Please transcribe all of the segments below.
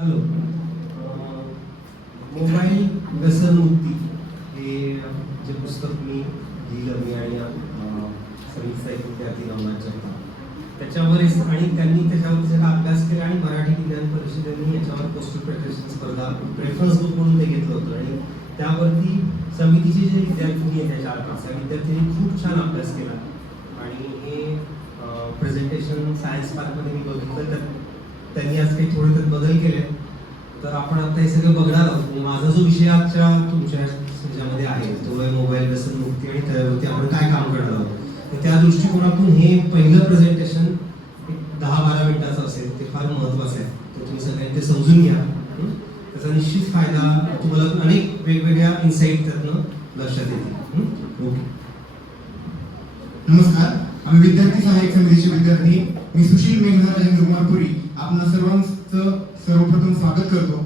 Hello. अं, mobile व्यसनमुक्ती हे जे पुस्तक मी लिहिलं मी आणि अं, समीक्षा विद्यार्थी नवनाथ जगताप. त्याच्यावर आणि त्यांनी त्याच्यावर त्याचा अभ्यास केला आणि मराठी विज्ञान परिषदेने याच्यावर पोस्टर प्रेपरेशन स्पर्धा प्रेफरन्स बुक म्हणून ते घेतलं होतं. आणि त्यावरती समितीचे जे विद्यार्थी आहेत त्या चार पाच त्या विद्यार्थ्यांनी खूप छान अभ्यास केला. आणि हे प्रेझेंटेशन सायन्स पार्कमध्ये मी बघितलं. तर त्यांनी आज काही थोडे तर बदल केले. तर आपण आता हे सगळं बघणार आहोत. म्हणजे माझा जो विषय आजच्या तुमच्या ह्याच्यामध्ये आहे तो आहे मोबाईल व्यसन मुक्ती आणि त्यावरती आपण काय काम करणार आहोत. तर त्या दृष्टिकोनातून हे पहिलं प्रेझेंटेशन दहा बारा मिनिटाचं असेल ते फार महत्वाचं आहे. तर तुम्ही सगळ्यांनी ते समजून घ्या. त्याचा निश्चित फायदा तुम्हाला अनेक वेगवेगळ्या इन्साईट त्यातनं लक्षात येतील. ओके. नमस्कार. आम्ही विद्यार्थी सहाय्यक समितीचे विद्यार्थी मी सुशील मेघना राजेंद्र कुमार पुरी. आपण सर्वांचं सर्वप्रथम स्वागत करतो.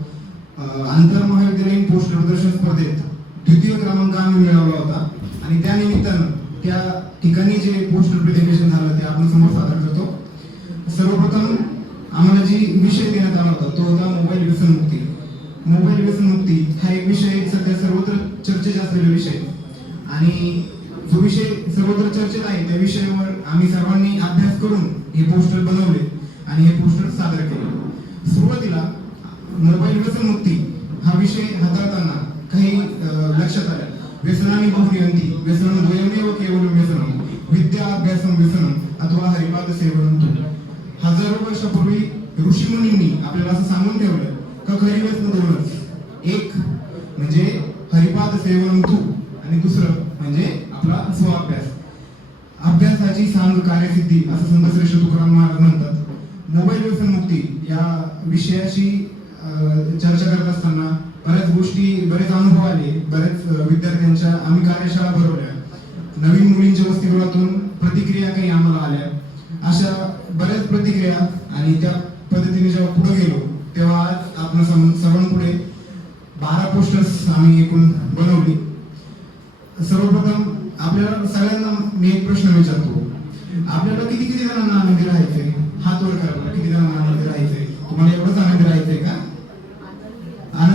आंतर महाविद्यालयीन पोस्टर प्रदर्शन स्पर्धेत द्वितीय क्रमांक आम्ही मिळवला होता. आणि त्या निमित्तानं त्या ठिकाणी जे पोस्टर प्रेझेंटेशन झालं ते आपण समोर सादर करतो. सर्वप्रथम आम्हाला जी विषय देण्यात आला होता तो होता मोबाईल व्यसनमुक्ती मोबाईल व्यसनमुक्ती हा एक विषय सध्या सर्वत्र चर्चेत असलेला विषय. आणि जो विषय सर्वत्र चर्चेत आहे त्या विषयावर आम्ही सर्वांनी अभ्यास करून हे पोस्टर बनवले. आणि हे पोस्टर सादर केले. सुरुवातीला मोबाईल व्यसनमुक्ती हा विषय हाताळताना काही लक्षात आल्या व्यसनाने बहुनियंती व्यसन द्वयमेव केवळ व्यसन विद्या अभ्यासम व्यसन अथवा हरिपाद सेवन हजारो वर्षापूर्वी ऋषीमुनींनी आपल्याला असं सांगून ठेवलं. का खरी व्यसन दोनच एक म्हणजे हरिपाद सेवन तू आणि दुसरं म्हणजे आपला स्वाभ्यास अभ्यासाची सांग कार्यसिद्धी असं संत श्रेष्ठ तुकाराम महाराज म्हणतात मोबाईल व्यसन मुक्ती या विषयाशी अं, चर्चा करत असताना बऱ्याच गोष्टी बरेच अनुभव आले बऱ्याच अं, विद्यार्थ्यांच्या आम्ही कार्यशाळा भरवल्या नवीन मुलींच्या वसतिगृहातून प्रतिक्रिया काही आम्हाला आल्या अशा बऱ्याच प्रतिक्रिया आणि त्या पद्धतीने जेव्हा पुढे गेलो तेव्हा आज आपण सम- सर्वांपुढे बारा पोस्टर्स आम्ही एकूण बनवली सर्वप्रथम आपल्याला सगळ्यांना मी एक प्रश्न विचारतो आपल्याला किती किती जणांना आनंदी राहायचंय हात वर करा बरं. किती जणांना आनंदी राहायचंय तुम्हाला एवढंच आनंदी राहायचंय का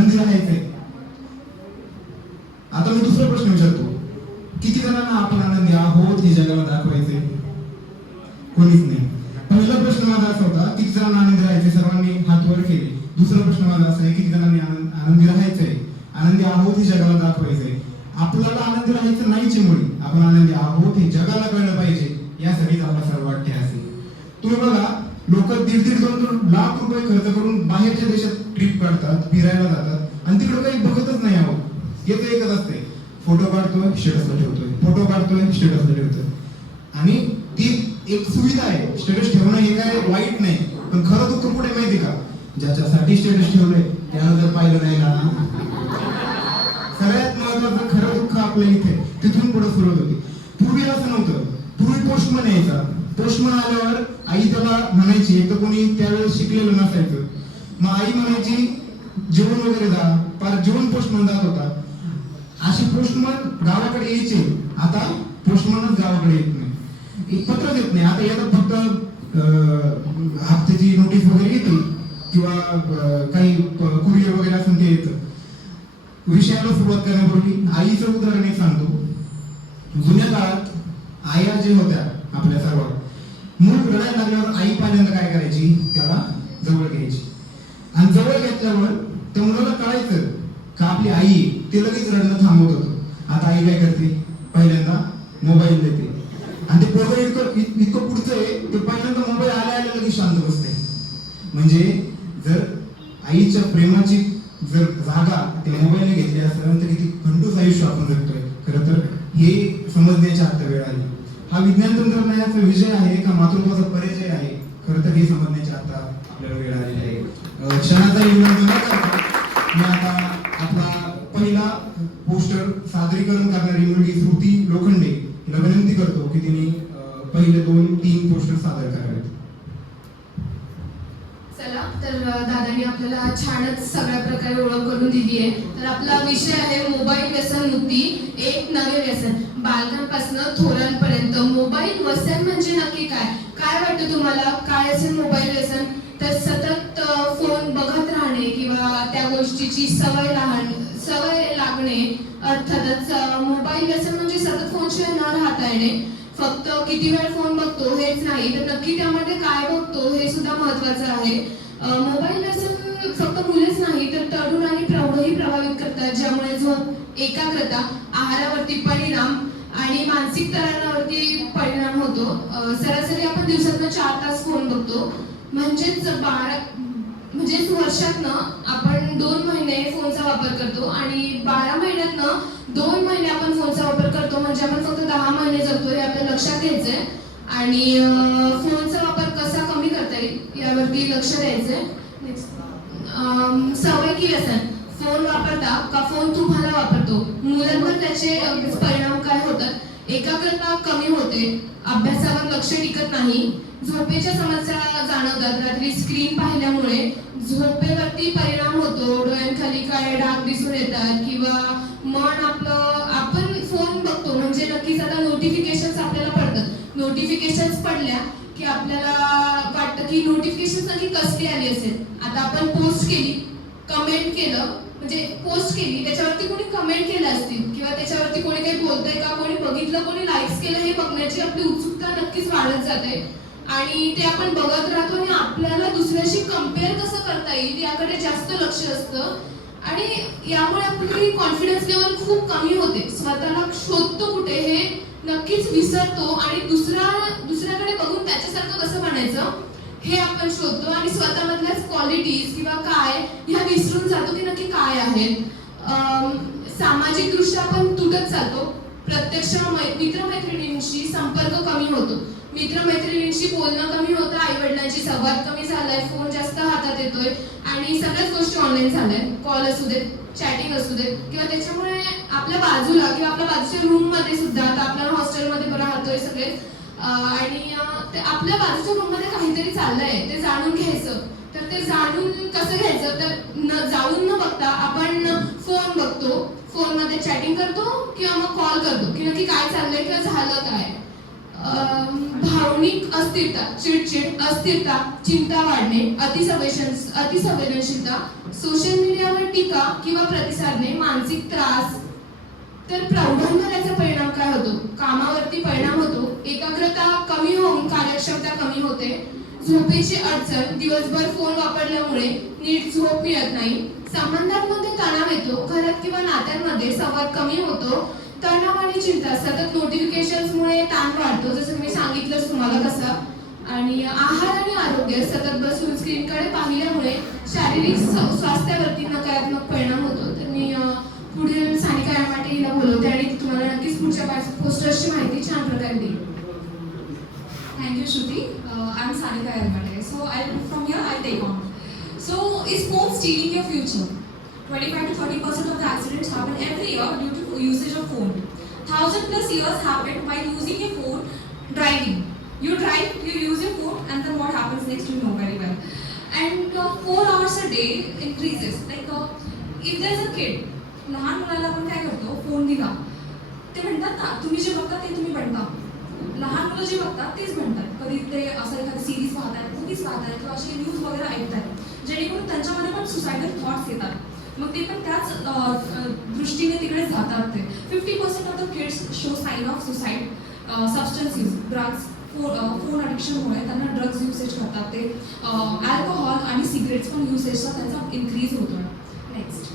आनंदी राहायचंय आता मी दुसरा प्रश्न विचारतो. किती जणांना आपण आनंदी आहोत हे जगाला दाखवायचे? कोणीच नाही. पहिला प्रश्न माझा असा होता किती जणांना आनंद राहायचे? सर्वांनी हात वर केले. दुसरा प्रश्न माझा असा आहे किती जणांनी आनंदी राहायचंय आनंदी आहोत हे जगाला दाखवायचंय आपल्याला आनंदी राहायचं नाहीचे मुळे. आपण आनंदी आहोत हे जगाला कळलं पाहिजे यासाठीच आपला सर्व वाटते असेल तुम्ही बघा लोक दीड दीड दोन दोन लाख रुपये खर्च करून बाहेरच्या देशात ट्रिप काढतात फिरायला जातात. आणि तिकडं काही बघतच नाही आहोत. येतं एकच असते. फोटो काढतोय स्टेटसला ठेवतोय. फोटो काढतोय स्टेटसला ठेवतोय. आणि ती एक सुविधा आहे. स्टेटस ठेवणं हे काय वाईट नाही. पण खरं दुःख कुठे माहिती का? ज्याच्यासाठी स्टेटस ठेवलंय त्यानं जर पाहिलं नाही ना. सगळ्यात महत्वाचं खरं दुःख आपल्या इथे. तिथून पुढे सुरुवात होती. पूर्वी असं नव्हतं. पूर्वी पोस्टमन यायचा. पोस्टमन आल्यावर आई त्याला म्हणायची एक तर कोणी त्यावेळेस शिकलेलं नसायचं. मग आई म्हणायची जेवण वगैरे जा. फार जेवण पोस्टमन जात होता. असे पोस्टमन गावाकडे यायचे. आता पोस्टमनच गावाकडे येत नाही. एक देत नाही. आता यात फक्त अं, हप्त्याची नोटीस वगैरे येते. किंवा काही कुरिअर वगैरे असून ते येतं. विषयाला सुरुवात करण्यापूर्वी आईचं उदाहरण एक सांगतो. जुन्या काळात आया जे होत्या आपल्या सर्व मूल रडायला लागल्यावर आई पहिल्यांदा काय करायची? त्याला जवळ घ्यायची. आणि जवळ घेतल्यावर त्या मुलाला कळायचं का आपली आई ते लगेच रडणं थांबवत होतं. आता आई काय करते? पहिल्यांदा मोबाईल देते. आणि ते पोरं इतकं इतकं पुढचं आहे ते पहिल्यांदा मोबाईल आल्या आल्या लगेच शांत बसते म्हणजे जर आईच्या प्रेमाची जर जागा त्या मोबाईलने घेतली असेल तर किती खंडूस आयुष्य आपण जगतोय खरं तर हे समजण्याची आता वेळ आली हा विज्ञान तंत्रज्ञानाचा विजय आहे का मातृत्वाचा परिचय आहे खरं तर हे समजण्याची आता आपल्याला वेळ आलेली आहे अं, क्षणाचा विलंब न करता मी आता आपला पहिला पोस्टर सादरीकरण करणारी मुलगी श्रुती लोखंडे हिला विनंती करतो की तिने अं, पहिले दोन तीन पोस्टर सादर करावेत चला तर अ, दादांनी आपल्याला छानच सगळ्या प्रकारे ओळख करून दिली आहे तर आपला विषय आहे मोबाईल व्यसन मुक्ती एक नवे व्यसन बालकांपासून थोरांपर्यंत मोबाईल व्यसन म्हणजे नक्की काय? काय वाटतं तुम्हाला? काय असेल मोबाईल व्यसन तर सतत फोन बघत राहणे किंवा त्या गोष्टीची सवय लहान सवय लागणे अर्थातच मोबाईल व्यसन म्हणजे सतत फोनशिवाय न राहता येणे. फक्त किती वेळ फोन बघतो हेच नाही. तर नक्की त्यामध्ये काय बघतो हे सुद्धा महत्वाचं आहे. मोबाईल व्यसन फक्त मुलेच नाही तर तरुण आणि प्रौढही प्रभावित करतात ज्यामुळे झोप एकाग्रता आहारावरती परिणाम आणि मानसिक तणावावरती परिणाम होतो. सरासरी आपण दिवसातनं चार तास फोन बघतो. म्हणजेच बारा म्हणजेच वर्षातनं आपण दोन महिने फोनचा वापर करतो आणि बारा महिन्यातनं दोन महिने आपण फोनचा वापर करतो. म्हणजे आपण फक्त दहा महिने जगतो हे आपल्या लक्षात घ्यायचंय आणि फोनचा वापर कसा कमी करता येईल यावरती लक्ष द्यायचंय. सवय की व्यसन. फोन वापरता का फोन तुम्हाला वापरतो? मुलांवर त्याचे परिणाम काय होतात? एकाग्रता कमी होते. अभ्यासावर लक्ष टिकत नाही. झोपेच्या समस्या जाणवतात. रात्री स्क्रीन पाहिल्यामुळे झोपेवरती परिणाम होतो. डोळ्यांखाली काय डाग दिसून येतात किंवा मन आपलं आपण फोन बघतो. म्हणजे नक्कीच आता नोटिफिकेशन आपल्याला पडतात. नोटिफिकेशन पडल्या की आपल्याला वाटतं की नोटिफिकेशन नक्की कसली आली असेल? आता आपण पोस्ट केली कमेंट केलं म्हणजे पोस्ट केली त्याच्यावरती कोणी कमेंट केलं असतील? किंवा त्याच्यावरती कोणी काही बोलतंय का? कोणी बघितलं कोणी लाईक्स केलं हे बघण्याची आपली उत्सुकता नक्कीच वाढत जाते. आणि ते आपण बघत राहतो आणि आपल्याला दुसऱ्याशी कंपेअर कसं करता येईल याकडे जास्त लक्ष असतं. आणि यामुळे आपली कॉन्फिडन्स लेवल खूप कमी होते. स्वतःला शोधतो कुठे हे नक्कीच विसरतो. आणि दुसरा दुसऱ्याकडे बघून त्याच्यासारखं कसं म्हणायचं हे आपण शोधतो आणि स्वतःमधल्याच क्वालिटीज किंवा काय ह्या विसरून जातो की नक्की काय आहे. सामाजिकदृष्ट्या सामाजिक दृष्ट्या आपण तुटत जातो. प्रत्यक्ष मित्रमैत्रिणींशी संपर्क कमी होतो. मित्रमैत्रिणींशी बोलणं कमी होतं आई वडिलांची संवाद कमी झालाय फोन जास्त हातात येतोय आणि सगळ्याच गोष्टी ऑनलाईन झाल्या कॉल असू देत चॅटिंग असू देत. किंवा त्याच्यामुळे आपल्या बाजूला किंवा आपल्या बाजूच्या रूममध्ये सुद्धा आता आपल्याला हॉस्टेलमध्ये राहतोय सगळे आणि ते आपल्या बाजूच्या रूममध्ये काहीतरी चाललंय ते जाणून घ्यायचं. तर ते जाणून कसं घ्यायचं? तर न जाऊन न बघता आपण फोन बघतो. फोनमध्ये चॅटिंग करतो किंवा मग कॉल करतो. की नक्की काय चाललंय किंवा झालं काय. भावनिक अस्थिरता चिडचिड अस्थिरता चिंता वाढणे अतिसंवेदन अतिसंवेदनशीलता सोशल मीडियावर टीका किंवा प्रतिसादने मानसिक त्रास तर प्रौढांवर याचा परिणाम काय होतो? कामावरती परिणाम होतो. एकाग्रता कमी होऊन कार्यक्षमता कमी होते. झोपेची अडचण दिवसभर फोन वापरल्यामुळे नीट झोप मिळत नाही. संबंधांमध्ये तणाव येतो? घरात किंवा नात्यांमध्ये संवाद कमी होतो. तणाव आणि चिंता सतत नोटिफिकेशन्समुळे ताण वाढतो जसं मी सांगितलंच तुम्हाला कसं आणि आहार आणि आरोग्य सतत बसून स्क्रीनकडे पाहिल्यामुळे शारीरिक स्वास्थ्यावरती नकारात्मक परिणाम होतो. तर मी पुढील सानिका यामाटे हिला बोलवते आणि तुम्हाला नक्कीच पुढच्या पोस्टर्सची माहिती छान प्रकारे देईल Thank you, Shruti. Uh, I'm Sanika Elmade. So I'll from here I'll take on. So is phone stealing your future? 25 to 30 percent of the accidents happen every year due to usage of phone. Thousand plus years happen while using a phone driving. You drive, you use your phone, and then what happens next you know very well. And uh, four hours a day increases. Like uh, if there's a kid, लहान मुलाला आपण काय करतो? Phone दिला. ते म्हणतात ना तुम्ही जे बघता ते तुम्ही बनता लहान मुलं जे बघतात तेच म्हणतात कधी ते असं एखादी सिरीज पाहतात मूवीज पाहतात किंवा असे न्यूज वगैरे ऐकतात जेणेकरून त्यांच्यामध्ये पण सुसायडल थॉट्स येतात. मग ते पण त्याच दृष्टीने तिकडे जातात ते. Fifty percent of the kids show sign of suicide substance use drugs phone अडिक्शनमुळे त्यांना ड्रग्ज युसेज करतात ते. अल्कोहॉल आणि सिगरेट्स पण युसेजचा त्यांचा इन्क्रीज होतो नेक्स्ट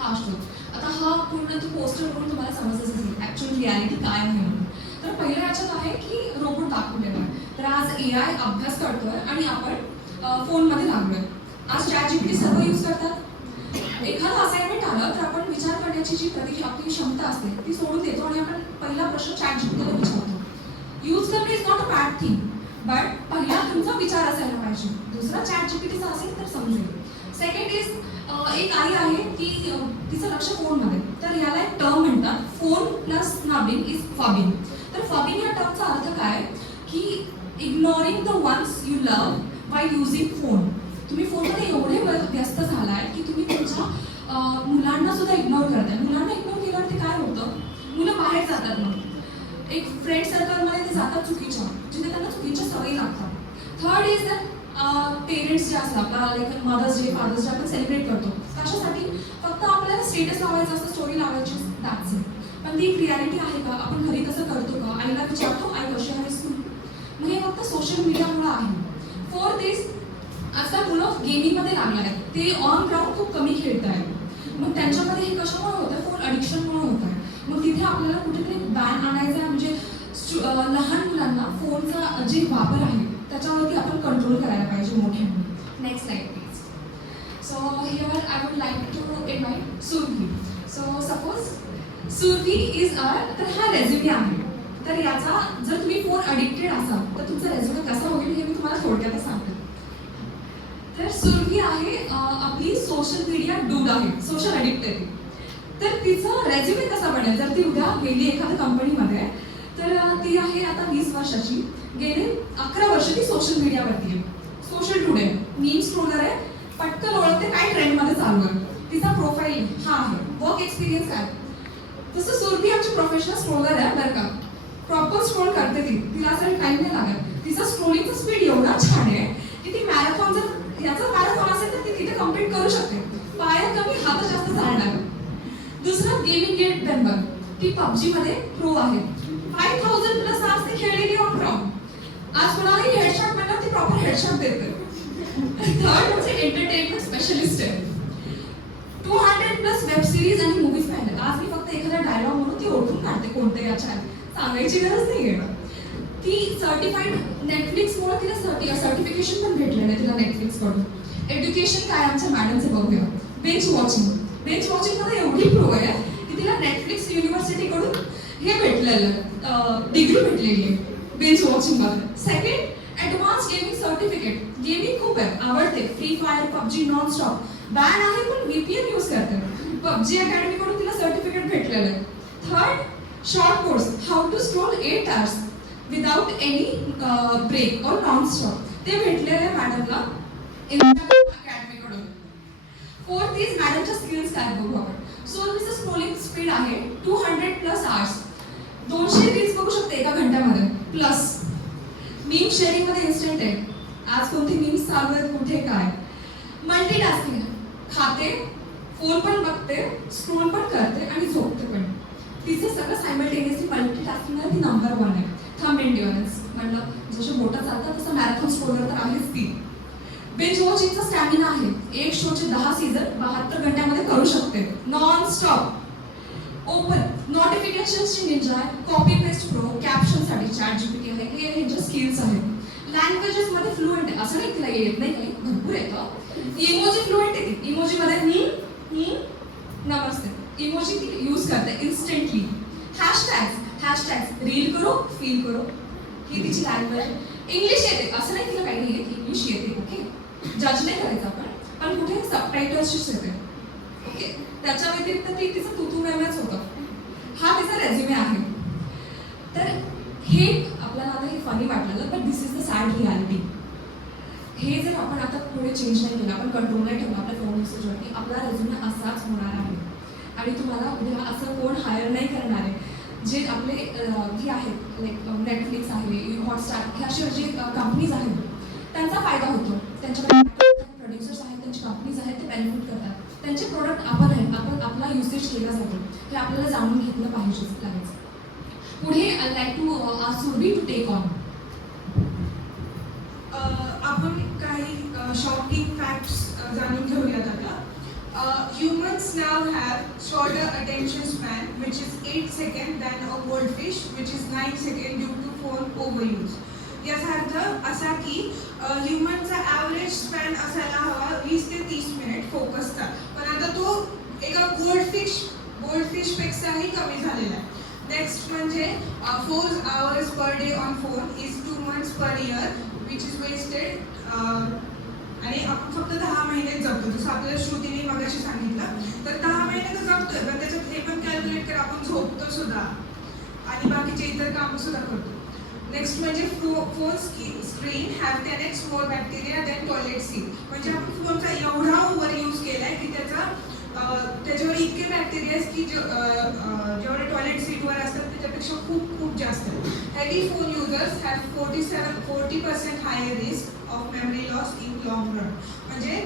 हा श्लोक आता हा पूर्ण तो पोस्टर करून तुम्हाला समजतच असेल ऍक्च्युअल रियालिटी काय आहे म्हणून. तर पहिल्या याच्यात आहे की रोबोट दाखवलेला आहे तर आज ए आय अभ्यास करतोय आणि आपण फोनमध्ये लागलोय. आज चॅटजीपीटी सर्व यूज करतात. एखादं असाइनमेंट आलं तर आपण विचार करण्याची जी प्रति आपली क्षमता असते ती सोडून देतो आणि आपण पहिला प्रश्न चॅटजीपीटीला विचारतो. यूज करणे is not a bad thing but पहिला तुमचा विचार असायला पाहिजे. दुसरा चॅट जीपीटीचा असेल तर समजेल. सेकंड इज एक आई आहे की तिचं लक्ष फोनमध्ये. तर याला एक टर्म म्हणतात. Phone plus snubbing is phubbing तर फबिंग या टर्मचा अर्थ काय? की ignoring the ones you love by using phone तुम्ही फोनमध्ये एवढे व्यस्त झालाय की तुम्ही तुमच्या मुलांना सुद्धा इग्नोर करताय. मुलांना इग्नोर केल्यावरती काय होतं? मुलं बाहेर जातात मग. एक फ्रेंड सर्कलमध्ये ते जातात चुकीच्या. जिथे त्यांना चुकीच्या सवयी लागतात. थर्ड इज दॅट पेरेंट्स जे असतात आपला like Mother's Day Father's Day आपण सेलिब्रेट करतो. कशासाठी फक्त आपल्याला स्टेटस लावायचं असतं स्टोरी लावायची दॅट्स पण ती एक रियालिटी आहे का? आपण घरी कसं करतो का? आईला विचारतो आई कशी आहेस तू? मग हे फक्त सोशल मीडियामुळे आहे. फोर दिस आजकाल मुलं गेमिंगमध्ये लागले आहेत. ते ऑन ग्राउंड खूप कमी खेळत आहेत मग त्यांच्यामध्ये हे कशामुळे होतं फोन अडिक्शनमुळे होत आहे मग तिथे आपल्याला कुठेतरी बॅन आणायचं आहे म्हणजे स्टु- लहान मुलांना फोनचा जे वापर आहे त्याच्यावरती आपण कंट्रोल करायला पाहिजे मोठ्यांनी. Next slide please so here I would like to invite Surabhi so suppose Surabhi is a तर हा रेझ्युमे आहे. तर याचा जर तुम्ही फोन अडिक्टेड असाल तर तुमचा रेझ्युमे कसा होईल हे मी तुम्हाला थोडक्यात सांगते. तर सुरभी आहे आपली सोशल मीडिया डूड आहे सोशल अडिक्टेड आहे तर तिचं रेझ्युमे कसा बनेल? जर ती उद्या गेली एखाद्या कंपनीमध्ये तर ती आहे आता वीस वर्षाची. गेले अकरा वर्ष ती सोशल मीडियावरती आहे. सोशल टुडे मीम स्ट्रोलर आहे पटकन ओळखते काय ट्रेंडमध्ये चालू आहे तिचा प्रोफाईल हा आहे. वर्क एक्सपिरियन्स काय? तसं सुरती आमची प्रोफेशनल स्ट्रोलर आहे बरं का. प्रॉपर स्ट्रोल करते ती. तिला असं टाइम नाही लागत. तिचा स्क्रोलिंगचा स्पीड एवढा छान आहे की ती मॅरेथॉन जर याचा मॅरेथॉन असेल तर ती तिथे कंप्लीट करू शकते. पाया कमी हात जास्त चालणार. दुसरं गेमिंग गेट बेंबर ती पबजीमध्ये प्रो आहे. फाईव्ह थाउजंड प्लस आज ती खेळलेली ऑन ग्राउंड आज कोणालाही हेडशॉट म्हणलं ती प्रॉपर हेडशॉट देते. थर्ड म्हणजे एंटरटेनमेंट स्पेशलिस्ट आहे. Two hundred plus web series आणि मूवीज पाहिले आज मी फक्त एखादा डायलॉग म्हणून ती ओळखून काढते कोणते याच्या सांगायची गरज नाही आहे ती सर्टिफाईड नेटफ्लिक्समुळे तिला सर्टि सर्टिफिकेशन पण भेटलेलं आहे तिला नेटफ्लिक्सकडून. एज्युकेशन काय आमच्या मॅडमचं बघूया. बेंच वॉचिंग बेंच वॉचिंग मला एवढी प्रो आहे की तिला नेटफ्लिक्स युनिव्हर्सिटीकडून हे भेटलेलं डिग्री भेटलेली आहे. Binge वॉचिंगमध्ये. Second advance gaming certificate gaming खूप आहे आवडते. Free Fire PUBG non stop ban आहे पण व्हीपीएन यूज करते. पबजी अकॅडमी कडून तिला सर्टिफिकेट भेटलेलं आहे. Third short course how to scroll eight hours without any break और नॉन स्टॉप ते भेटलेलं आहे मॅडमला अकॅडमी कडून. फोर्थ इज मॅडमच्या स्किल्स काय बघू आपण. सो तिचं स्क्रोलिंग स्पीड आहे टू हंड्रेड प्लस आवर्स दोनशे रील्स बघू शकते एका घंट्यामध्ये. प्लस मीम शेअरिंगमध्ये इन्स्टंट आहे. आज कोणती मीम्स चालू आहेत कुठे काय? मल्टीटास्किंग खाते फोन पण बघते स्क्रोल पण करते आणि झोपते पण. तिचं सगळं सायमल्टेनियसली मल्टीटास्किंग ती नंबर वन आहे. थम इंडियन्स म्हणलं जसं मोठं चालतात तसं मॅरेथॉन स्कोलर तर आहेच ती. बेंच वॉचिंगचा स्टॅमिना आहे. एक शोचे दहा सीझन बहात्तर घंट्यामध्ये करू शकते. नॉन स्टॉप ओपन नोटिफिकेशन्सची निंजा आहे कॉपी पेस्ट प्रो कॅप्शनसाठी चॅट जीपीटी आहे हे ह्यांच्या स्किल्स आहेत. लँग्वेजेस मध्ये फ्लुएंट आहे असं नाही तिला येत नाही काही भरपूर येतं. इमोजी फ्लुएंट आहे ती. इमोजी मध्ये मी मी नमस्ते. इमोजी ती यूज करते इन्स्टंटली हॅशटॅग हॅशटॅग रील करो फील करो. ही तिची लँग्वेज इंग्लिश येते. असं नाही तिला काही नाही येते इंग्लिश येते ओके जज नाही करायचं आपण पण कुठे सबटायटल्सचीच येते ओके त्याच्या व्यतिरिक्त ती तिचं तुतू मेमच होतं. हा त्याचा रेझ्युमे आहे. तर हे आपल्याला आता हे फनी वाटलेलं पण this is the sad reality हे जर आपण आता पुढे चेंज नाही केलं आपण कंट्रोल नाही ठेवला आपल्या फोन युसेजवरती आपला रेझ्युमे असाच होणार आहे. आणि तुम्हाला उद्या असं कोण हायर नाही करणार आहे. जे आपले हे आहेत लाईक नेटफ्लिक्स आहे हॉटस्टार हे असे जे कंपनीज आहेत त्यांचा फायदा होतो. त्यांच्याकडे प्रोड्युसर्स आहेत त्यांची कंपनीज आहेत ते बेनिफिट करतात. त्यांचे प्रोडक्ट आपण आहेत आपण आपला युसेज केला जातो. हे आपल्याला जाणून घेतलं पाहिजे लागेल पुढे I like to ask to take on आपण काही शॉकिंग फॅक्ट्स जाणून घेऊयात आता. Humans now have shorter attention span which is eight second than a gold fish which is nine second due to phone over use याचा अर्थ असा की ह्युमनचा average span असायला हवा वीस ते तीस मिनिट फोकसचा पण आता तो एका गोल्ड फिश गोल्ड फिशपेक्षाही कमी झालेला आहे. नेक्स्ट म्हणजे four hours per day on phone is two months per year which is wasted आणि आपण फक्त दहा महिने जगतो. जसं आपल्याला श्रुतीने मगाशी सांगितलं तर दहा महिने तर जगतोय पण त्याच्यात हे पण कॅल्क्युलेट कर आपण झोपतो सुद्धा. आणि बाकीचे इतर कामं सुद्धा करतो. नेक्स्ट म्हणजे phone screen have ten x more bacteria than toilet seat म्हणजे आपण फोनचा एवढा ओव्हर यूज केलाय की त्याचा त्याच्यावर इतके बॅक्टेरिया की जेवढे टॉयलेट सीटवर असतात त्याच्यापेक्षा खूप खूप जास्त. Heavy phone users have forty seven forty percent higher risk of memory loss in long run म्हणजे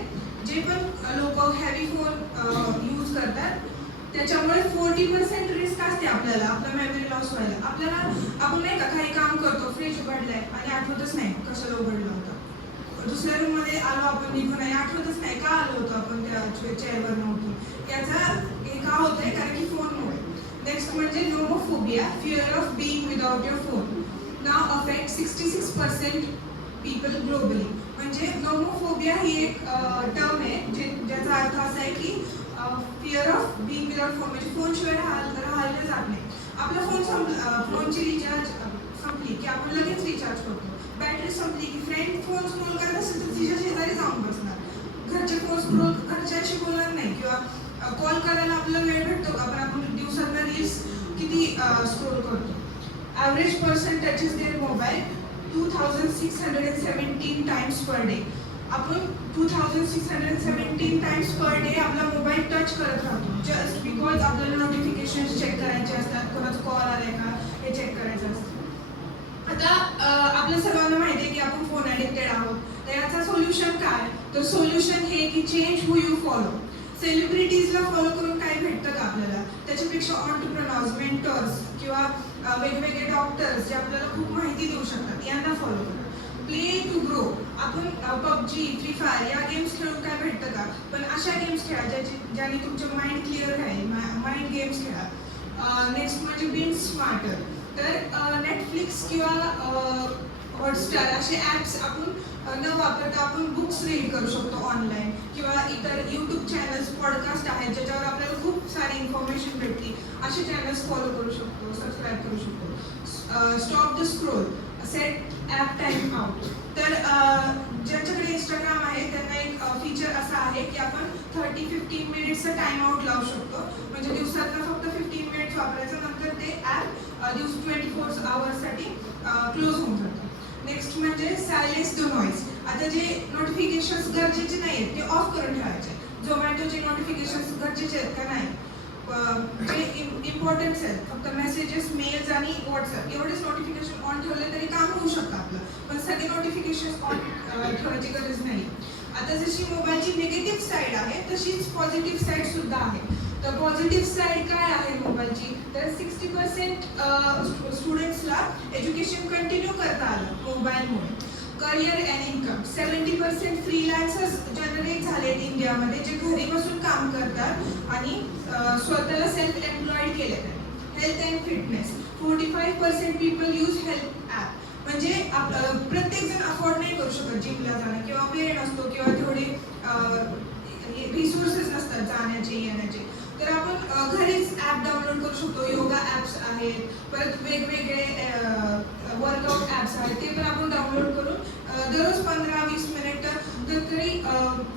जे पण लोक हॅवी फोन यूज करतात त्याच्यामुळे फोर्टी पर्सेंट रिस्क असते आपल्याला आपला मेमरी लॉस व्हायला. आपल्याला आपण नाही का काही काम करतो फ्रीज उघडलाय आणि आठवतच नाही कशाला उघडला होता. दुसऱ्या रूममध्ये आलो आपण निघून आठवतच नाही का आलो होतो आपण त्या चेअरवर नव्हतो याचा हे का होतंय कारण की फोनमुळे नेक्स्ट म्हणजे nomophobia fear of being without your phone now affect sixty six percent people globally म्हणजे नोमोफोबिया ही एक टर्म आहे जे ज्याचा अर्थ असा आहे की fear of being without phone म्हणजे फोनशिवाय राहाल राहायला आपला फोन संपला फोनची रिचार्ज संपली की आपण लगेच रिचार्ज करतो. बॅटरी संपली की फ्रेंड फोन स्क्रोल करत असेल तर तिच्या शेजारी जाऊन बसणार. घरचे फोन स्क्रोल घरच्याशी बोलणार नाही किंवा कॉल करायला आपला वेळ भेटतो का? आपण आपण दिवसातनं रील्स किती स्क्रोल करतो. Average person touches their mobile two thousand six hundred and seventeen times per day आपण two thousand six hundred seventeen times per day आपला मोबाईल टच करत राहतो. जस्ट बिकॉज आपल्याला नोटिफिकेशन चेक करायचे असतात कोणाचा कॉल आलाय का हे चेक करायचं असतं. आता आपल्या सर्वांना माहिती आहे की आपण फोन ॲडिक्टेड आहोत. तर याचा सोल्युशन काय? तर सोल्युशन हे की चेंज हू यू फॉलो सेलिब्रिटीजला फॉलो करून काय भेटतं का आपल्याला? त्याच्यापेक्षा ऑन्टरप्रनॉर्स मेंटर्स किंवा वेगवेगळे डॉक्टर्स जे आपल्याला खूप माहिती देऊ शकतात यांना फॉलो करा. प्ले टू ग्रो आपण पबजी फ्री फायर या गेम्स खेळून काय भेटतं का? पण अशा गेम्स खेळा ज्याची ज्याने तुमचं माइंड क्लिअर राहील माइंड गेम्स खेळा. नेक्स्ट म्हणजे बिन स्मार्टर तर नेटफ्लिक्स किंवा हॉटस्टार असे ॲप्स आपण न वापरता आपण बुक्स रीड करू शकतो ऑनलाईन किंवा इतर यूट्यूब चॅनल्स पॉडकास्ट आहेत ज्याच्यावर आपल्याला खूप सारी इन्फॉर्मेशन भेटली असे चॅनल्स फॉलो करू शकतो सबस्क्राईब करू शकतो. Stop the scroll set app time out तर ज्यांच्याकडे इंस्टाग्राम आहे त्यांना एक फीचर असं आहे की आपण थर्टी फिफ्टीन मिनिट्सचा टाइम आउट लावू शकतो. म्हणजे दिवसातनं फक्त फिफ्टीन मिनिट्स वापरायचं नंतर ते ॲप दिवस ट्वेंटी फोर आवर्ससाठी क्लोज होऊन जातं. नेक्स्ट म्हणजे सायलेन्स द नॉईज आता जे नोटिफिकेशन्स गरजेचे नाही आहेत ते ऑफ करून ठेवायचे. झोमॅटोचे नोटिफिकेशन्स गरजेचे आहेत का? नाही. जे इम्पॉर्टन्स आहेत. फक्त मेसेजेस मेल्स आणि व्हॉट्सअप एवढेच नोटिफिकेशन ऑन ठेवले तरी काम होऊ शकतं आपलं. पण सगळे नोटिफिकेशन ऑन ठेवायची गरज नाही. आता जशी मोबाईलची निगेटिव्ह साईड आहे तशीच पॉझिटिव्ह साईड सुद्धा आहे. तर पॉझिटिव्ह साईड काय आहे मोबाईलची? तर सिक्स्टी पर्सेंट स्टुडंट्सला एज्युकेशन कंटिन्यू करता आलं मोबाईलमुळे. Career and income seventy percent freelancers generate झालेत इंडियामध्ये जे घरी बसून काम करतात आणि स्वतःला सेल्फ एम्प्लॉईड केले health and fitness forty five percent people use health app म्हणजे प्रत्येक जण अफोर्ड नाही करू शकत जिमला जाणं किंवा वेळ नसतो किंवा थोडे रिसोर्सेस नसतात जाण्याचे येण्याचे. तर आपण घरीच ॲप डाउनलोड करू शकतो. योगा ॲप्स आहेत. परत वेगवेगळे वर्कआउट ॲप्स आहेत. ते पण आपण डाउनलोड दररोज पंधरा वीस मिनिट तर तरी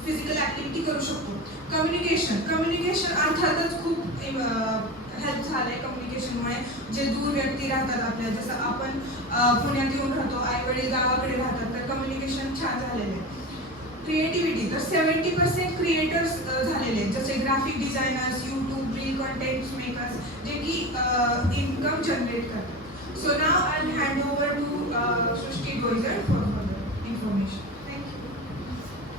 फिजिकल ॲक्टिव्हिटी करू शकतो. कम्युनिकेशन कम्युनिकेशन अर्थातच खूप हेल्प झालं आहे कम्युनिकेशनमुळे जे दूर व्यक्ती राहतात आपल्या जसं आपण पुण्यात येऊन राहतो आईवडील गावाकडे राहतात तर कम्युनिकेशन छान झालेलं आहे. क्रिएटिव्हिटी तर सेवन्टी पर्सेंट क्रिएटर्स झालेले आहेत. जसे graphic designers YouTube reel content makers जे की इन्कम जनरेट करतात. So now I hand over to Srishti गोयजर for information thank you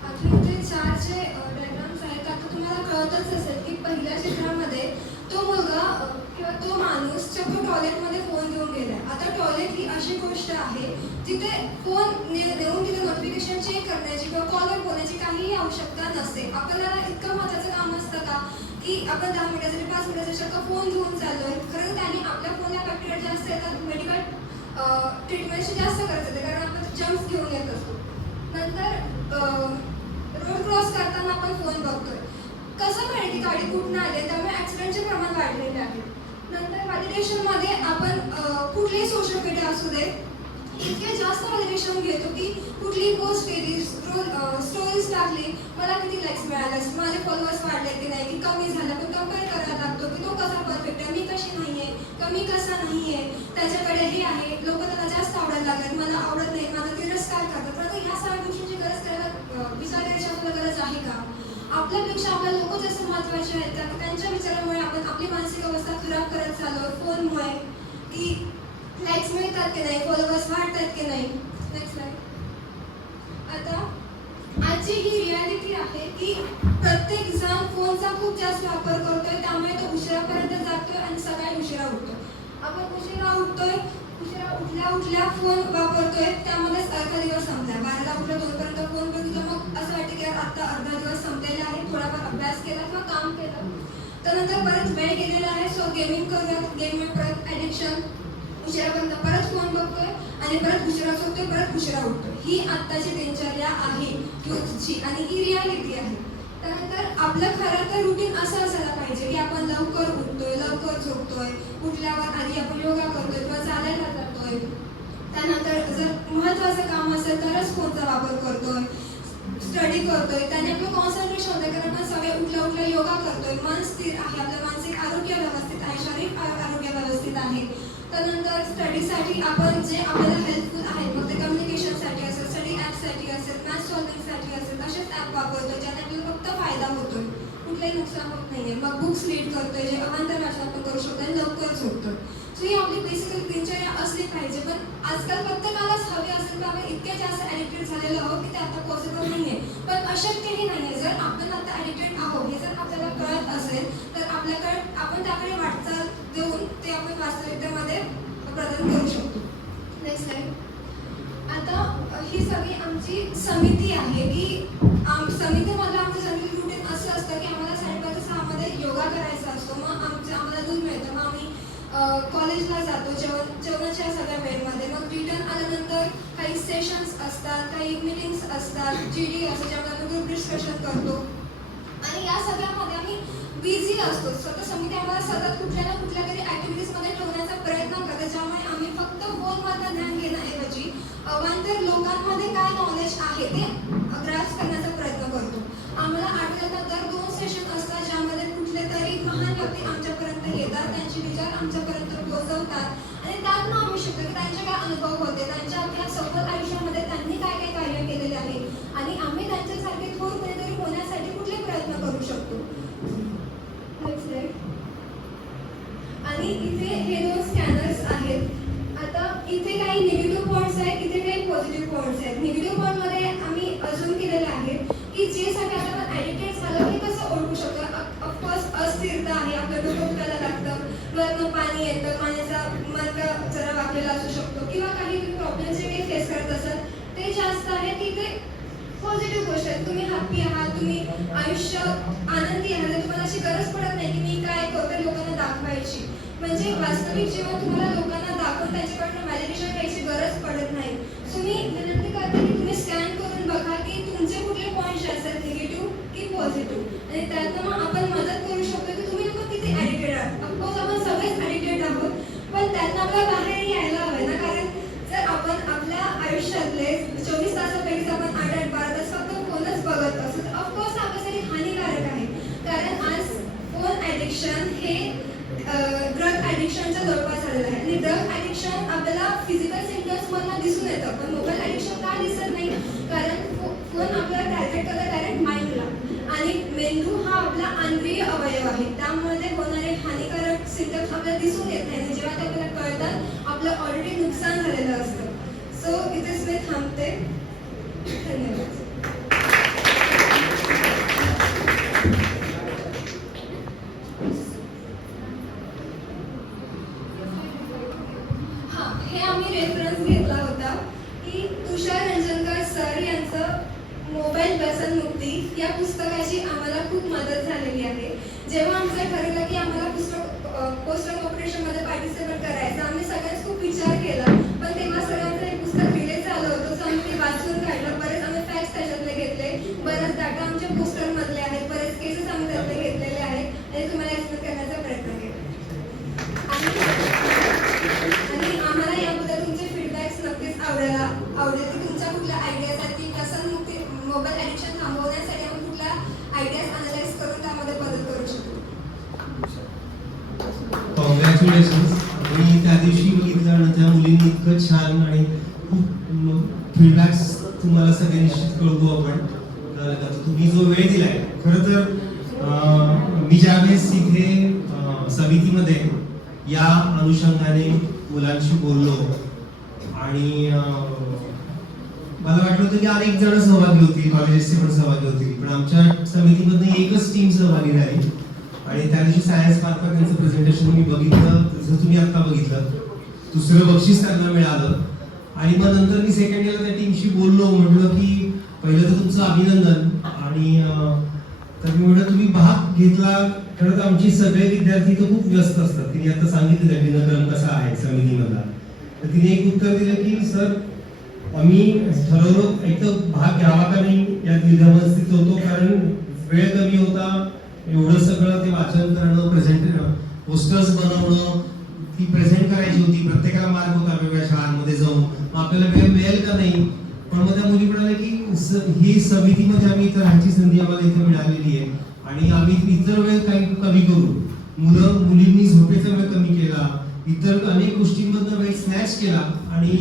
आता इथे चार जे डायग्राम्स आहेत आता तुम्हाला कळतच असेल की पहिल्या चित्रामध्ये तो मुलगा किंवा तो माणूस चक्क टॉयलेटमध्ये फोन घेऊन गेला आता टॉयलेट ही अशी गोष्ट आहे जिथे फोन देऊन तिथे नोटिफिकेशन चेक करण्याची किंवा कॉलवर बोलण्याची काहीही आवश्यकता नसते. आपल्याला इतकं महत्त्वाचं काम असतं का? की आपण दहा मिनिटासाठी पाच मिनिटासाठी चक्क फोन घेऊन चाललोय. खरं त्यांनी आपल्या फोनला अफेक्टेड जास्त येतात मेडिकल ट्रीटमेंटची जास्त गरज येते. कारण आपण जंक्स घेऊन येत असतो. नंतर रोड क्रॉस करताना आपण फोन बघतोय. कसं कळेल की गाडी कुठनं आली आहे? त्यामुळे ॲक्सिडेंटचे प्रमाण वाढलेले आहे. नंतर व्हॅलिडेशनमध्ये आपण कुठलेही कुठलीही सोशल मीडिया असू दे इतके जास्त व्हॅलिडेशन घेतो की कुठली पोस्ट केली स्टोरीज टाकली मला किती लाईक्स मिळाले माझे फॉलोअर्स वाढले की नाही? की कमी झालं? पण कंपेअर करायला लागतो की तो कसा परफेक्ट आहे? मी कशी नाही आहे कमी कसा नाही आहे त्याच्याकडे हे आहे लोक त्याला जास्त आवडायला लागले मला आवडत नाही माझा तिरस्कार करतात परंतु ह्या सगळ्या गोष्टींची गरज करायला अं, विचार करायची आपल्याला गरज आहे का आपल्यापेक्षा आपल्या लोक जास्त महत्त्वाचे आहेत. तर त्यांच्या विचारामुळे आपण आपली मानसिक अवस्था खराब करत चाललो फोनमुळे. की लाईक्स मिळतात की नाही? फॉलोअर्स वाढतात की नाही? नेक्स्ट आता आजची ही रियालिटी आहे की प्रत्येक जण फोनचा खूप जास्त वापर करतोय. त्यामुळे तो उशिरापर्यंत जातोय आणि सकाळी उशिरा उठतोय. आपण उशिरा उठतोय उशिरा उठल्या उठल्या फोन वापरतोय त्यामध्येच अर्धा दिवस संपला बाराला उठलं दोनपर्यंत फोन बघितलं मग असं वाटतं की आता अर्धा दिवस संपलेला आहे थोडाफार अभ्यास केला किंवा काम केलं. त्यानंतर परत वेळ गेलेला आहे सो गेमिंग करूया गेममुळे परत ॲडिक्शन उशिरापर्यंत परत फोन बघतोय आणि परत उशिरा झोपतोय परत उशिरा उठतोय. ही आत्ताची दिनचर्या आहे युथची आणि ही रियालिटी आहे. त्यानंतर आपलं खरं तर रुटीन असं असायला पाहिजे की आपण लवकर उठतोय लवकर झोपतोय उठल्यावर आधी आपण योगा करतोय किंवा चालायला जातोय. त्यानंतर जर महत्त्वाचं काम असेल तरच फोनचा वापर करतोय स्टडी करतोय. त्याने आपलं कॉन्सन्ट्रेशन होतं कारण आपण सगळे उठल्या उठल्या योगा करतोय. मन स्थिर आहे आपलं मानसिक आरोग्य व्यवस्थित आहे शारीरिक आरोग्य व्यवस्थित आहे. त्यानंतर स्टडीसाठी आपण जे आपल्याला हेल्पफुल आहेत मग ते कम्युनिकेशनसाठी असेल साठी असेल मॅथ सॉल्विंगसाठी असेल असेच ॲप वापरतोय ज्याने आपल्याला फक्त फायदा होतोय. कुठलंही नुकसान होत नाहीये. मग बुक्स रीड करतोय जे अवांतर वाचन आपण करू शकतो आणि लवकर झोपतोय. सो ही आपली बेसिकल दिनचर्या असली पाहिजे. पण आजकाल प्रत्येकालाच हवी असेल तर आपण इतके जास्त ॲडिक्टेड झालेलो आहोत की ते आता पॉसिबल नाही आहे पण अशक्यही नाही आहे जर आपण आता ॲडिक्टेड आहोत हे जर आपल्याला कळत असेल तर आपल्याकडे आपण त्याकडे वाटचाल देऊन ते आपण वास्तविकतेमध्ये प्रदान करू शकतो नेक्स्ट स्लाइड आता अ, ही जी आमची समिती आहे की आम समितीमधलं आमचं जनरल रुटीन असं असतं की आम्हाला साडेपाच सहामध्ये योगा करायचा असतो मग आमचं आम्हाला दूध मिळतं मग आम्ही कॉलेजला जातो जेवण जेवणाच्या सगळ्या वेळमध्ये मग रिटर्न आल्यानंतर काही सेशन्स असतात काही मिटिंग्स असतात जी डी असतात ज्यामध्ये आम्ही ग्रुप डिस्कशन करतो. आणि या सगळ्यामध्ये आम्ही बिझी असतो. स्वतः समिती आम्हाला सतत कुठल्या ना कुठल्या तरी ॲक्टिव्हिटीजमध्ये ठेवण्याचा प्रयत्न करते ज्यामुळे आम्ही फक्त फोनमधलं ज्ञान घेण्याऐवजी अवांतर लोकांमध्ये काय नॉलेज आहे ते ग्रास करण्याचा प्रयत्न करतो. आम्हाला आठवड्यात दर दोन सेशन असतात ज्यामध्ये कुठले तरी महान व्यक्ती आमच्यापर्यंत येतात त्यांचे विचार आमच्यापर्यंत पोहोचवतात. आणि त्यातून आम्ही शिकतो की त्यांचे काय अनुभव होते त्यांच्या आपल्या सफल आयुष्यामध्ये त्यांनी काय काय कार्य केलेले आहे. आणि आम्ही त्यांच्यासारखे थोर कुठेतरी होण्यासाठी कुठले प्रयत्न करू शकतो? आणि इथे हे दोन स्कॅनर्स आहेत. आता इथे काही निगेटिव्ह पॉईंट्स आहेत इथे काही पॉझिटिव्ह पॉईंट्स आहेत निगेटिव्ह पॉईंटमध्ये आम्ही अजून केलेले आहे आपण झालं हे कसं ओळखू शकतो. ऑफकोर्स अस्थिरता आहे आपलं डोकं दुखायला लागतं. वरनं पाणी येतं पाण्याचा मार्ग जरा वाकलेला असू शकतो. किंवा काही प्रॉब्लेम जे काही फेस करत असाल ते जास्त आहे की ते पॉझिटिव्ह गोष्ट आहे. तुम्ही हॅप्पी आहात तुम्ही आयुष्य आनंदी आहात तुम्हाला अशी गरज पडत नाही की मी काय करते लोकांना दाखवायची. म्हणजे वास्तविक जेव्हा तुम्हाला लोकांना दाखवून त्याच्याकडनं कॉंग्रॅच्युलेशन आणि त्या दिवशी बघितलं आणि त्या मुलींनी इतकं छान आणि खूप फीडबॅक्स तुम्हाला सगळे निश्चित कळवू आपण. का? तुम्ही जो वेळ दिलाय खरं तर मी ज्यावेळेस इथे समितीमध्ये या अनुषंगाने मुलांशी बोललो आणि मला वाटलं होतं की अनेक जण सहभागी होतील कॉलेजेसचे पण सहभागी होतील पण आमच्या समितीमध्ये एकच टीम सहभागी राहील. आणि त्या दिवशी सायन्स पार्कवर त्यांचं प्रेझेंटेशन मी बघितलं. तुम्ही आता बघितलं. दुसरं बक्षीस त्यांना मिळालं. आणि मग नंतर मी सेकंड इयरला त्या टीमशी बोललो म्हटलं की पहिलं तर तुमचं अभिनंदन. आणि तर मी म्हटलं तुम्ही भाग घेतला. खरं तर आमची सगळे विद्यार्थी तर खूप व्यस्त असतात. तिने आता सांगितलं त्या दिनक्रम कसा आहे समितीमधला. तर तिने एक उत्तर दिलं की सर आम्ही ठरवलं एक तर भाग घ्यावा का नाही या स्थित होतो. कारण वेळ कमी होता. एवढं सगळं ते वाचन करणं प्रेझेंट पोस्टर्स बनवणं ती प्रेझेंट करायची होती. प्रत्येकाला मार्ग होता वेगवेगळ्या शाळांमध्ये जाऊन. मग आपल्याला वेळ मिळेल का नाही? पण मग त्या मुली म्हणाल्या की ही समितीमध्ये आम्ही इथं राहायची संधी आम्हाला इथे मिळालेली आहे. आणि आम्ही इतर वेळ काही कमी करू. मुलं मुलींनी झोपेचा वेळ कमी केला. इतर अनेक गोष्टींमधनं वेळ स्नॅच केला. आणि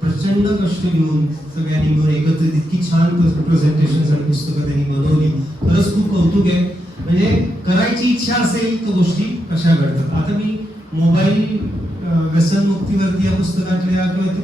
प्रचंड कष्ट घेऊन सगळ्यांनी मिळून एकत्रित इतकी छान प्रेझेंटेशन आणि पुस्तकं त्यांनी बनवली. खरंच खूप कौतुक आहे. म्हणजे करायची इच्छा असेल तर गोष्टी कशा घडतात? आता मी मोबाईल व्यसनमुक्तीवरती या पुस्तकातल्या किंवा